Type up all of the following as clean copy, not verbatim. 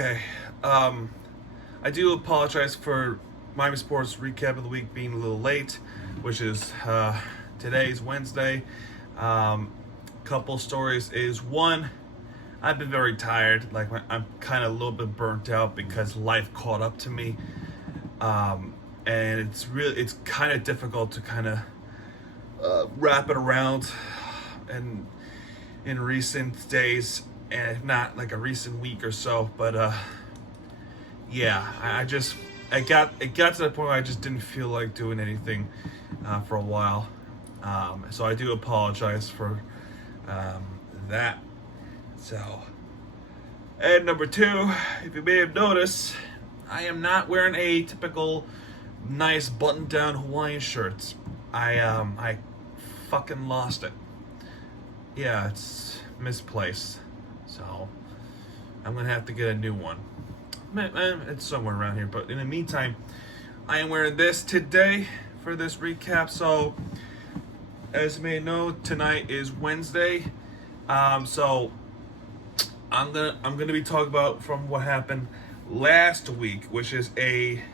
Okay. I do apologize for Miami Sports recap of the week being a little late, which is today's Wednesday. Couple stories is one, I've been very tired. Like I'm kind of a little bit burnt out because life caught up to me, and it's kind of difficult to kind of wrap it around, and in recent days, and if not like a recent week or so, but yeah, it got to the point where I just didn't feel like doing anything for a while, so I do apologize for that. So, and number two, if you may have noticed, I am not wearing a typical nice button-down Hawaiian shirt. I fucking lost it. Yeah, it's misplaced. So I'm gonna have to get a new one. It's somewhere around here, but in the meantime, I am wearing this today for this recap. So as you may know, tonight is Wednesday. So I'm gonna be talking about from what happened last week, which is a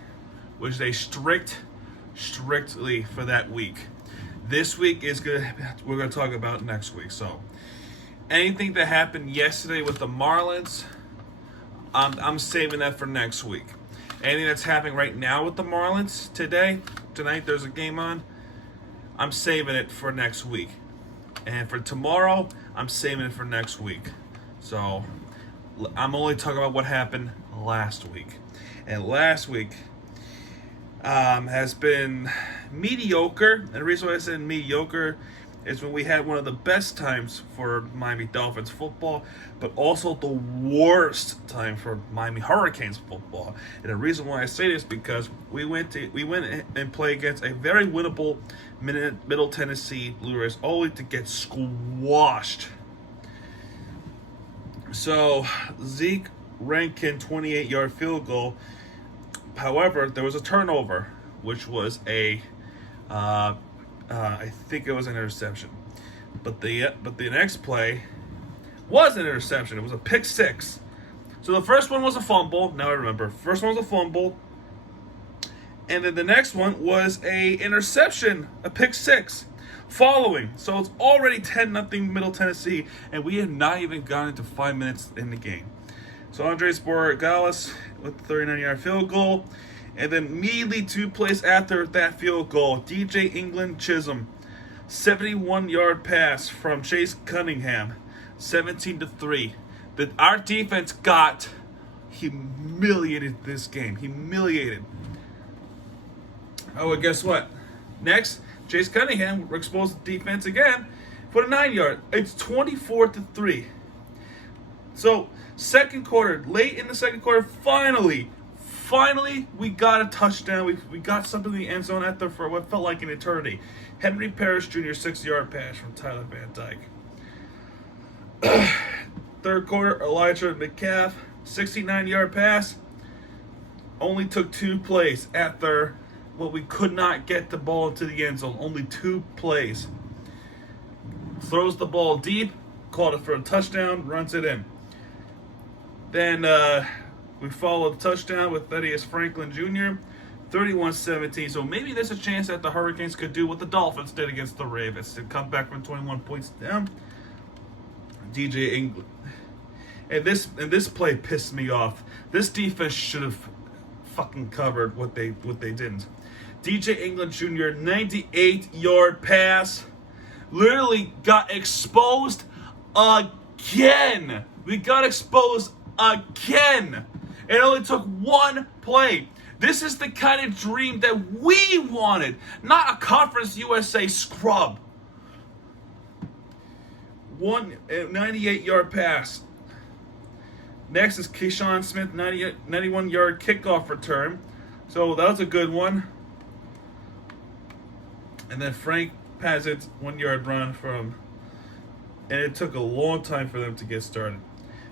strictly for that week. This week we're gonna talk about next week. So anything that happened yesterday with the Marlins, I'm saving that for next week. Anything that's happening right now with the Marlins tonight there's a game on, I'm saving it for next week. And for tomorrow, I'm saving it for next week. So I'm only talking about what happened last week. And last week has been mediocre. And the reason why I said mediocre is when we had one of the best times for Miami Dolphins football, but also the worst time for Miami Hurricanes football. And the reason why I say this is because we went and played against a very winnable Middle Tennessee Blue Rays, only to get squashed. So Zeke Rankin 28-yard field goal. However, there was a turnover, which was I think it was an interception. But the next play was an interception. It was a pick six. So the first one was a fumble. Now I remember. First one was a fumble. And then the next one was a interception, a pick six. Following. So it's already 10-0 Middle Tennessee, and we have not even gotten into 5 minutes in the game. So Andres Borregales with the 39-yard field goal. And then immediately 2 plays after that field goal, DJ England Chisholm, 71-yard pass from Chase Cunningham, 17-3. Our defense got humiliated this game. Humiliated. Oh, and guess what? Next, Chase Cunningham exposed the defense again for a 9-yard. It's 24-3. So, second quarter, late in the second quarter, finally, we got a touchdown. We got something in the end zone for what felt like an eternity. Henry Parrish Jr. 6-yard pass from Tyler Van Dyke. Third quarter, Elijah McCaff 69-yard pass. Only took 2 plays after we could not get the ball into the end zone. Only 2 plays. Throws the ball deep, called it for a touchdown, runs it in. Then we followed the touchdown with Thaddeus Franklin Jr., 31-17. So maybe there's a chance that the Hurricanes could do what the Dolphins did against the Ravens and come back from 21 points down. DJ England. And this play pissed me off. This defense should have fucking covered what they didn't. DJ England Jr., 98-yard pass. Literally got exposed again. We got exposed again. It only took 1 play. This is the kind of dream that we wanted, not a Conference USA scrub. 98-yard pass. Next is Keyshawn Smith, 91-yard kickoff return. So that was a good one. And then Frank Pazit's 1-yard run and it took a long time for them to get started.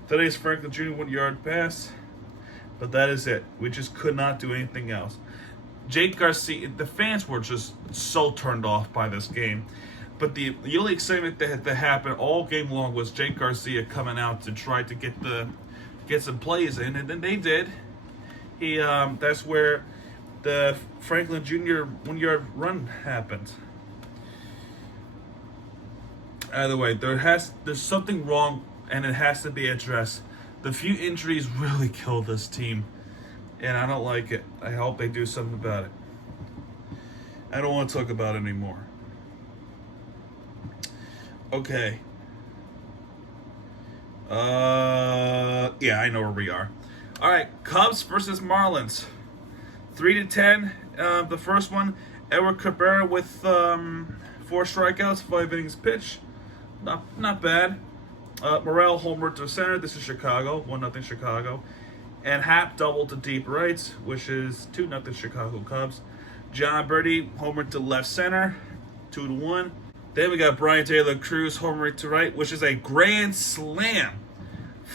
Today's Franklin Jr. 1-yard pass. But that is it. We just could not do anything else. Jake Garcia, the fans were just so turned off by this game. But the only excitement that happened all game long was Jake Garcia coming out to try to get the get some plays in, and then they did. That's where the Franklin Jr. 1-yard run happened. Either way, there's something wrong, and it has to be addressed. The few injuries really killed this team, and I don't like it. I hope they do something about it. I don't want to talk about it anymore. Okay. Yeah, I know where we are. All right, Cubs versus Marlins. 3-10. The first one, Edward Cabrera with 4 strikeouts, 5 innings pitched. Not bad. Morel homered to center. This is Chicago. 1-0 Chicago. And Happ doubled to deep rights, which is 2-0 Chicago Cubs. John Birdie homered to left center, 2-1. Then we got Brian Taylor Cruz homering to right, which is a grand slam,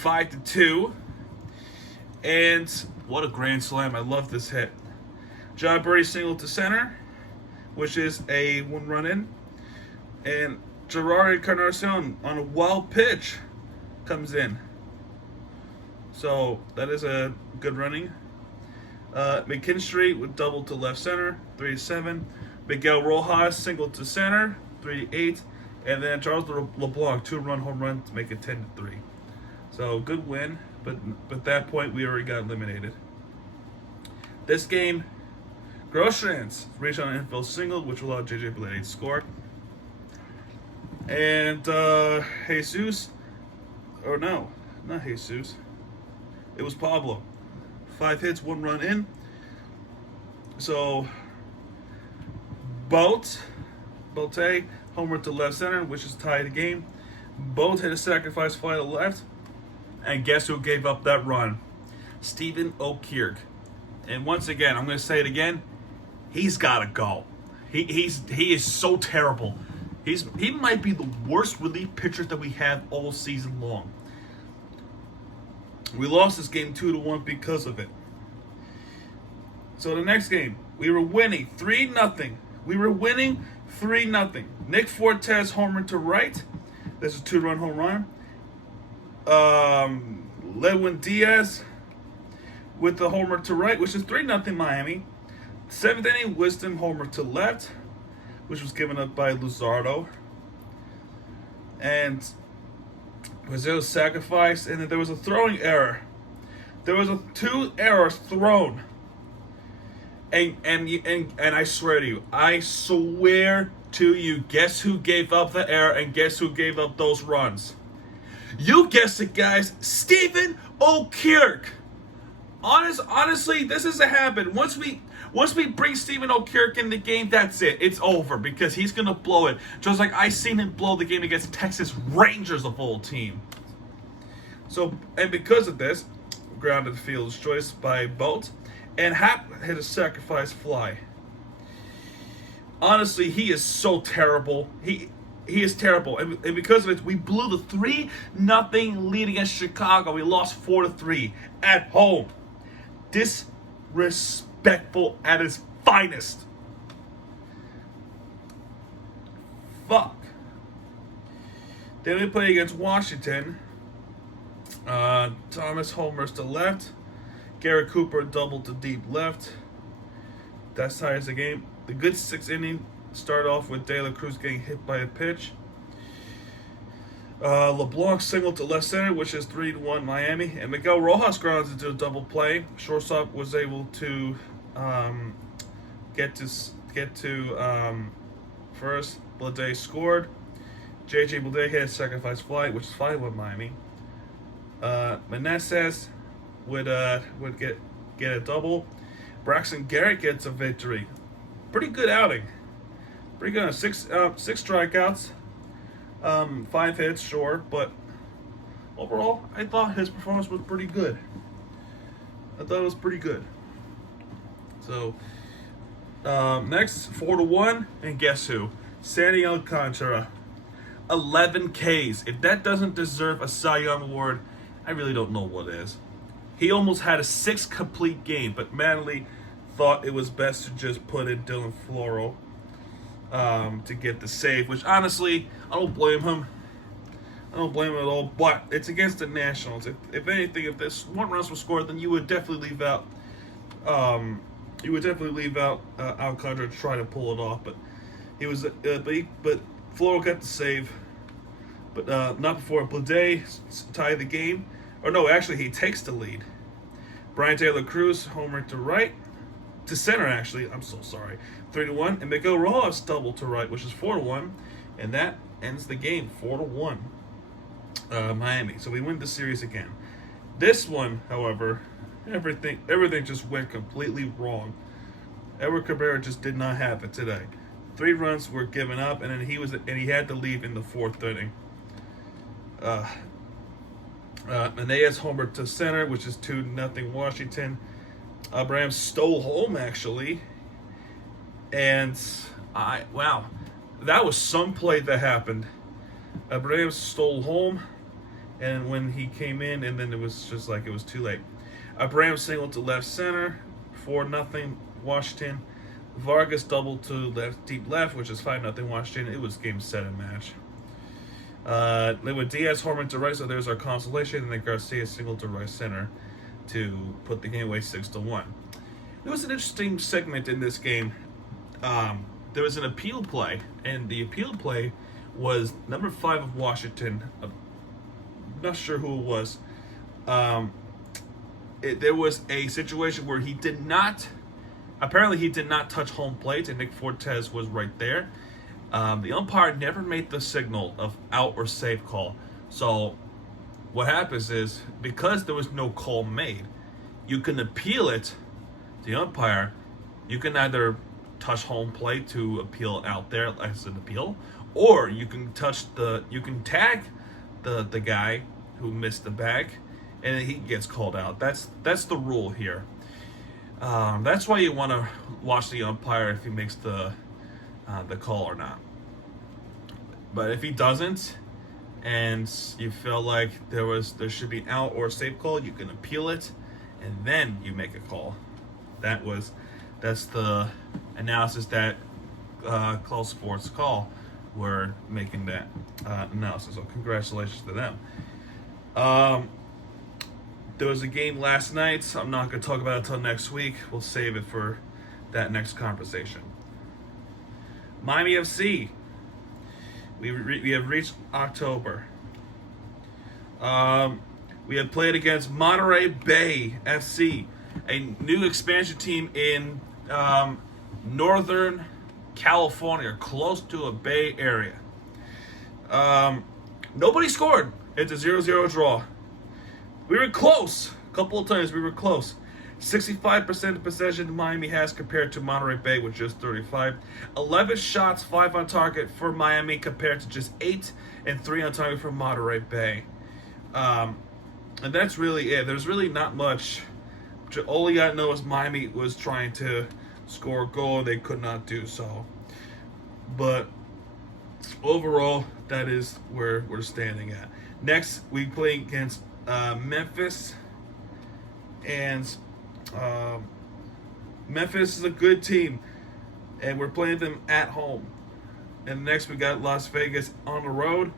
5-2. And what a grand slam! I love this hit. John Birdie single to center, which is a 1-run in. And Gerard Encarnacion on a wild pitch comes in. So that is a good running. McKinstry with double to left center, 3-7. Miguel Rojas single to center, 3-8. And then Charles LeBlanc 2-run home run to make it 10-3. So good win, but at that point we already got eliminated. This game, Groshans reached on an infield single, which allowed JJ Bleday to score. And Jesus, or no, not Jesus. It was Pablo. 5 hits, 1 run in. So, Bote, homer to left center, which is tied the game. Bote hit a sacrifice fly to left. And guess who gave up that run? Stephen O'Keefe. And once again, I'm going to say it again, he's got to go. He is so terrible. He might be the worst relief pitcher that we have all season long. We lost this game 2-1 because of it. So the next game, we were winning 3-0. We were winning 3-0. Nick Fortes homer to right. That's a 2-run home run. Lewin Diaz with the homer to right, which is 3-0 Miami. 7th inning, Wisdom homer to left, which was given up by Luzardo. And Brazil's sacrifice, and then there was a throwing error. There was 2 errors thrown. And I swear to you, guess who gave up the error and guess who gave up those runs? You guessed it, guys. Stephen O'Keefe. Honestly, this has to happen. Once we bring Stephen O'Keefe in the game, that's it. It's over because he's gonna blow it. Just like I seen him blow the game against Texas Rangers of all team. So, and because of this, grounded field's choice by Bolt, and Happ hit a sacrifice fly. Honestly, he is so terrible. He is terrible, and because of it, we blew the 3-0 lead against Chicago. We lost 4-3 at home. Disrespectful at its finest. Fuck. Then we play against Washington. Thomas homers to left. Garrett Cooper double to deep left. That ties the game. The good 6th inning start off with De La Cruz getting hit by a pitch. LeBlanc single to left center, which is 3-1 Miami. And Miguel Rojas grounds into a double play. Shortstop was able to get to first. Bleday scored. JJ Bleday hit a sacrifice fly, which is 5-1 Miami. Meneses would get a double. Braxton Garrett gets a victory. Pretty good outing. Pretty good. 6 strikeouts, 5 hits, sure, but overall, I thought his performance was pretty good. So, next 4-1, and guess who? Sandy Alcantara, 11 Ks. If that doesn't deserve a Cy Young award, I really don't know what is. He almost had a 6 complete game, but Manley thought it was best to just put in Dylan Floro to get the save, which honestly, I don't blame him. I don't blame him at all. But it's against the Nationals. If anything, if this one runs was scored, then you would definitely leave out. Alcantara to try to pull it off, but he was. But Floro got the save. But not before Blade tied the game. Or no, actually he takes the lead. Brian Taylor Cruz homer to center actually. I'm so sorry. 3-1, and Miguel Rojas double to right, which is 4-1, and that ends the game 4-1. Miami. So we win the series again. This one, however, everything just went completely wrong. Edward Cabrera just did not have it today. 3 runs were given up, and then he had to leave in the 4th inning. Menendez homered to center, which is 2-0 Washington. Abraham stole home actually, and that was some play that happened. Abraham stole home, and when he came in, and then it was just like it was too late. Abraham singled to left center, 4-0 Washington. Vargas doubled to deep left, which is 5-0 Washington. It was game, set, and match. With Diaz homered to right, so there's our consolation, and then Garcia singled to right center to put the game away 6-1. It was an interesting segment in this game. There was an appeal play, and the appeal play was number 5 of Washington. I'm not sure who it was. There was a situation where he did not touch home plate, and Nick Fortes was right there. The umpire never made the signal of out or safe call. So what happens is, because there was no call made, you can appeal it to the umpire. You can either touch home plate to appeal out there as an appeal, or you can tag the guy who missed the bag, and he gets called out. That's the rule here. That's why you want to watch the umpire if he makes the call or not. But if he doesn't, and you feel like there should be out or safe call, you can appeal it, and then you make a call. That's the analysis that Close Sports Call were making that analysis. So congratulations to them. There was a game last night. So I'm not going to talk about it until next week. We'll save it for that next conversation. Miami FC. We have reached October. We have played against Monterey Bay FC, a new expansion team in Northern California, close to a Bay Area. Nobody scored. It's a 0-0 draw. We were close. A couple of times we were close. 65% of possession Miami has compared to Monterey Bay with just 35. 11 shots, 5 on target for Miami compared to just 8 and 3 on target for Monterey Bay. And that's really it. There's really not much. All you got to know is Miami was trying to score a goal. They could not do so. But overall, that is where we're standing at. Next, we play against Memphis. And Memphis is a good team. And we're playing them at home. And next, we got Las Vegas on the road.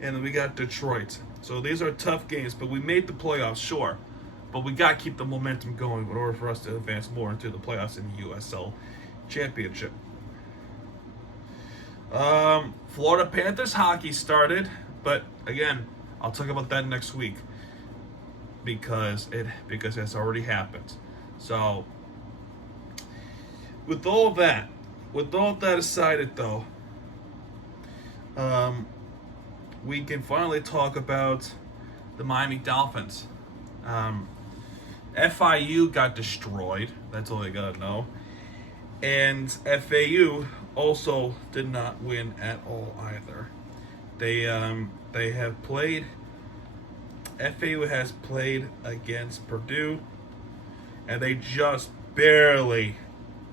And then we got Detroit. So these are tough games, but we made the playoffs, sure. But we got to keep the momentum going in order for us to advance more into the playoffs in the USL Championship. Florida Panthers hockey started, but again, I'll talk about that next week because it's already happened. So with all that aside, though, we can finally talk about the Miami Dolphins. FIU got destroyed. That's all I gotta know. And FAU also did not win at all either. They have played. FAU has played against Purdue, and they just barely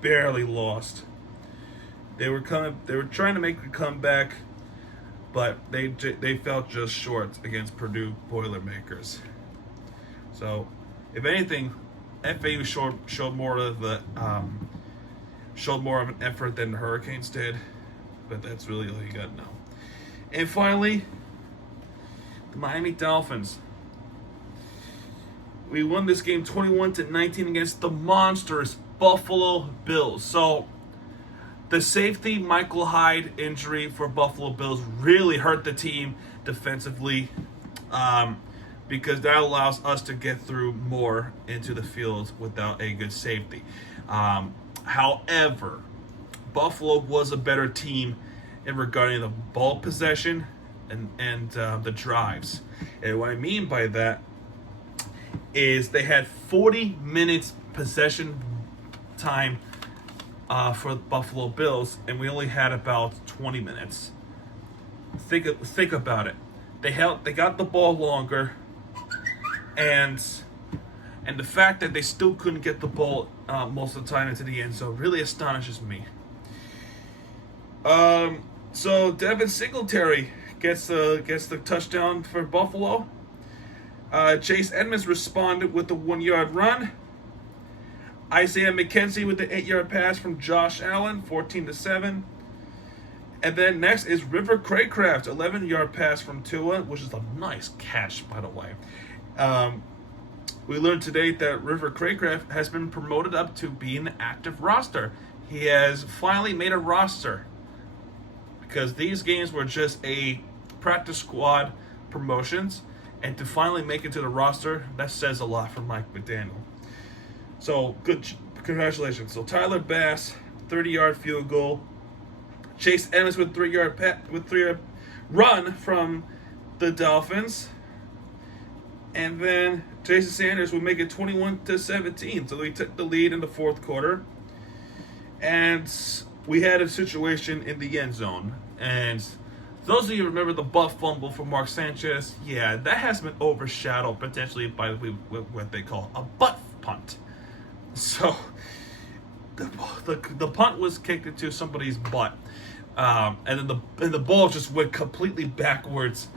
lost. They were trying to make a comeback, but they fell just short against Purdue Boilermakers. So, if anything, FAU showed more of an effort than the Hurricanes did, but that's really all you got to know. And finally, the Miami Dolphins. We won this game 21-19 against the monstrous Buffalo Bills. So the safety Michael Hyde injury for Buffalo Bills really hurt the team defensively, because that allows us to get through more into the field without a good safety. However, Buffalo was a better team in regarding the ball possession and the drives. And what I mean by that is they had 40 minutes possession time for the Buffalo Bills, and we only had about 20 minutes. Think about it. They got the ball longer, and the fact that they still couldn't get the ball most of the time into the end zone really astonishes me. So Devin Singletary gets the touchdown for Buffalo. Chase Edmonds responded with the 1-yard run. Isaiah McKenzie with the 8-yard pass from Josh Allen, 14-7. And then next is River Craycraft, 11-yard pass from Tua, which is a nice catch, by the way. We learned today that River Craycraft has been promoted up to be an active roster. He has finally made a roster, because these games were just a practice squad promotions, and to finally make it to the roster, that says a lot for Mike McDaniel. So good, congratulations. So Tyler Bass, 30-yard field goal. Chase Edmonds with 3-yard run from the Dolphins, and then Jason Sanders would make it 21-17. So we took the lead in the fourth quarter, and we had a situation in the end zone. And those of you who remember the butt fumble from Mark Sanchez, yeah, that has been overshadowed potentially by what they call a butt punt. So the punt was kicked into somebody's butt, and then the ball just went completely backwards,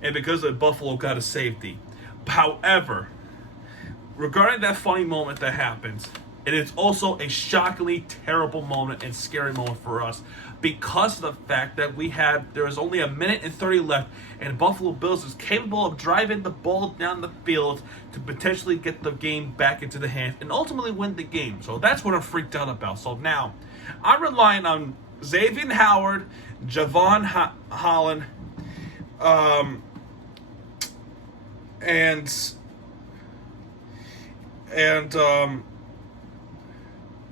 and because of Buffalo got a safety. However, regarding that funny moment that happened, it is also a shockingly terrible moment and scary moment for us, because of the fact that there was only 1:30 left, and Buffalo Bills is capable of driving the ball down the field to potentially get the game back into the hands and ultimately win the game. So that's what I'm freaked out about. So now I'm relying on Xavier Howard, Javon Holland, and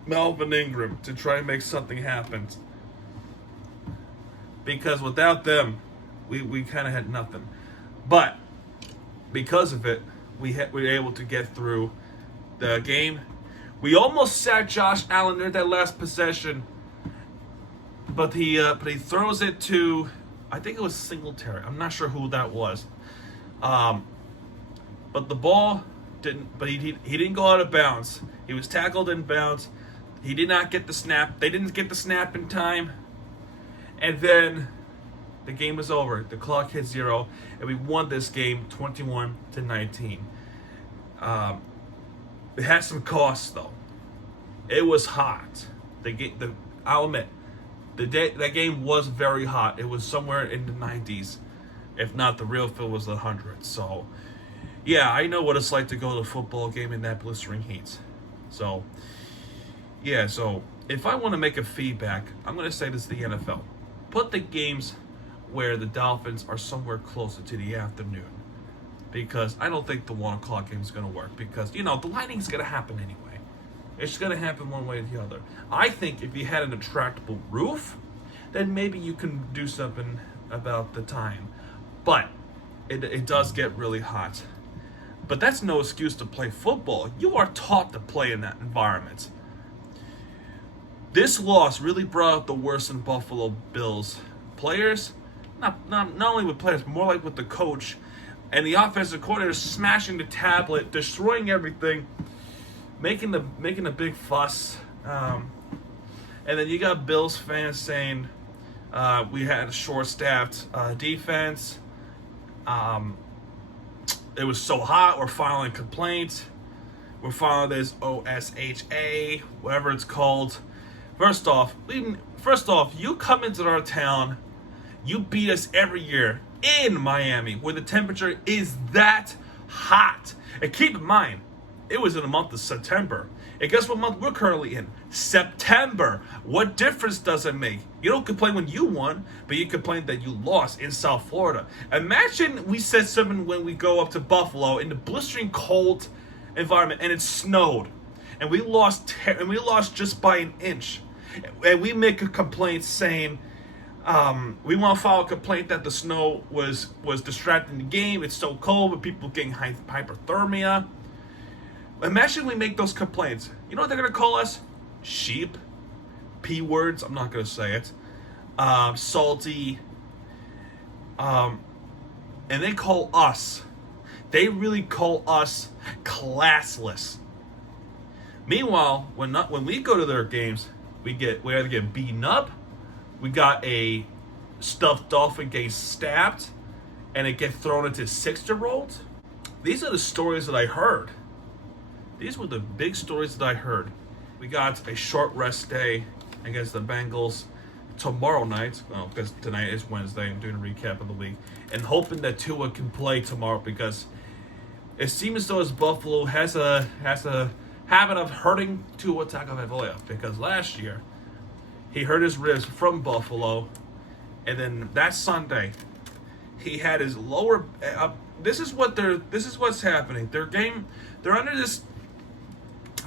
Melvin Ingram to try and make something happen. Because without them, we kind of had nothing. But because of it, we were able to get through the game. We almost sacked Josh Allen there that last possession, but he throws it to, I think it was Singletary. I'm not sure who that was. But the ball didn't. But he didn't go out of bounds. He was tackled in bounds. He did not get the snap. They didn't get the snap in time. And then the game was over. The clock hit 0, and we won this game 21-19. It had some costs though. It was hot. I'll admit, that game was very hot. It was somewhere in the 90s, if not the real feel was the 100s. So, yeah, I know what it's like to go to a football game in that blistering heat. So, yeah. So if I want to make a feedback, I'm going to say this to the NFL. Put the games where the Dolphins are somewhere closer to the afternoon, because I don't think the 1 o'clock game is going to work, because, the lightning's going to happen anyway. It's going to happen one way or the other. I think if you had an retractable roof, then maybe you can do something about the time. But it does get really hot. But that's no excuse to play football. You are taught to play in that environment. This loss really brought out the worst in Buffalo Bills players, not only with players, but more like with the coach and the offensive coordinator, smashing the tablet, destroying everything, making a big fuss, and then you got Bills fans saying we had a short-staffed defense. It was so hot. We're filing complaints. We're filing this OSHA, whatever it's called. First off, you come into our town, you beat us every year. in Miami, where the temperature is that hot. And keep in mind, it was in the month of September. And guess what month we're currently in? September. What difference does it make? You don't complain when you won, but you complain that you lost in South Florida. Imagine we said something when we go up to Buffalo in the blistering cold environment and it snowed. And we lost just by an inch. And we make a complaint saying, we want to file a complaint that the snow was distracting the game. It's so cold with people getting hypothermia. Imagine we make those complaints. You know what they're going to call us? Sheep. P words. I'm not going to say it. Salty. And they call us. They really call us classless. Meanwhile, when we go to their games, we either get beaten up, we got a stuffed dolphin getting stabbed, and it gets thrown into 6-year-olds. These are the stories that I heard. These were the big stories that I heard. We got a short rest day against the Bengals tomorrow night. Well, because tonight is Wednesday. I'm doing a recap of the week. And hoping that Tua can play tomorrow, because it seems as though as Buffalo has a habit of hurting Tua Tagovailoa. Because last year, he hurt his ribs from Buffalo. And then that Sunday, he had his lower... This is what's happening. They're under this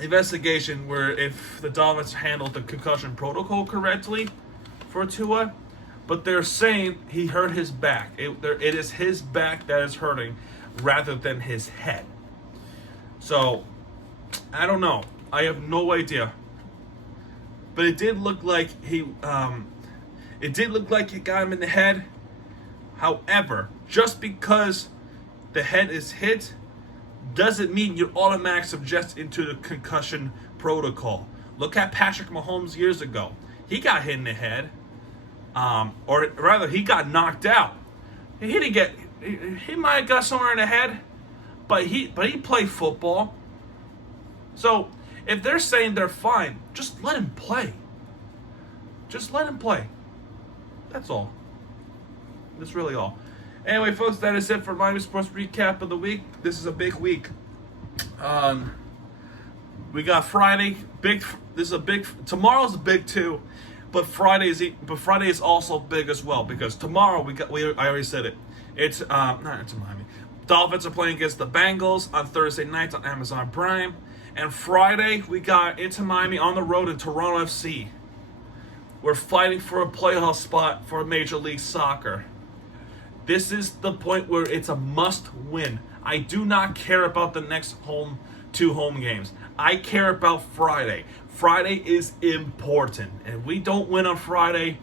investigation where if the Dolphins handled the concussion protocol correctly for Tua, but they're saying he hurt his back. It is his back that is hurting rather than his head. So, I don't know. I have no idea. But it did look like it got him in the head. However, just because the head is hit doesn't mean you're automatically subject into the concussion protocol. Look at Patrick Mahomes years ago. He got hit in the head. Or rather, he got knocked out. He might have got somewhere in the head, but he played football. So, if they're saying they're fine, just let him play. Just let him play. That's all. That's really all. Anyway, folks, that is it for Miami Sports Recap of the week. This is a big week. We got Friday. Tomorrow's big too, but Friday is also big as well, because tomorrow I already said it. It's Miami. Dolphins are playing against the Bengals on Thursday night on Amazon Prime, and Friday we got Inter Miami on the road in Toronto FC. We're fighting for a playoff spot for Major League Soccer. This is the point where it's a must-win. I do not care about the next two home games. I care about Friday. Friday is important. And if we don't win on Friday,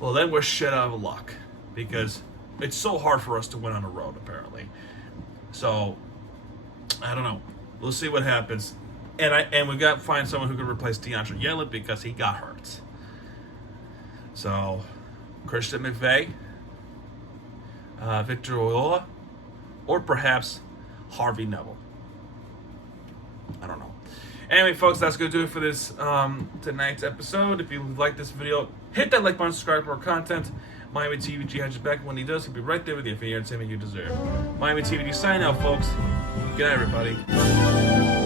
well, then we're shit out of luck. Because it's so hard for us to win on the road, apparently. So, I don't know. We'll see what happens. And we got to find someone who can replace DeAndre Yellen because he got hurt. So, Christian McVay, Victor Oyola, or perhaps Harvey Neville. I don't know. Anyway, folks, that's going to do it for this tonight's episode. If you like this video, hit that like button, subscribe for more content. Miami TVG has your back. When he does, he'll be right there with you for the entertainment you deserve. Miami TVG sign out, folks. Good night, everybody.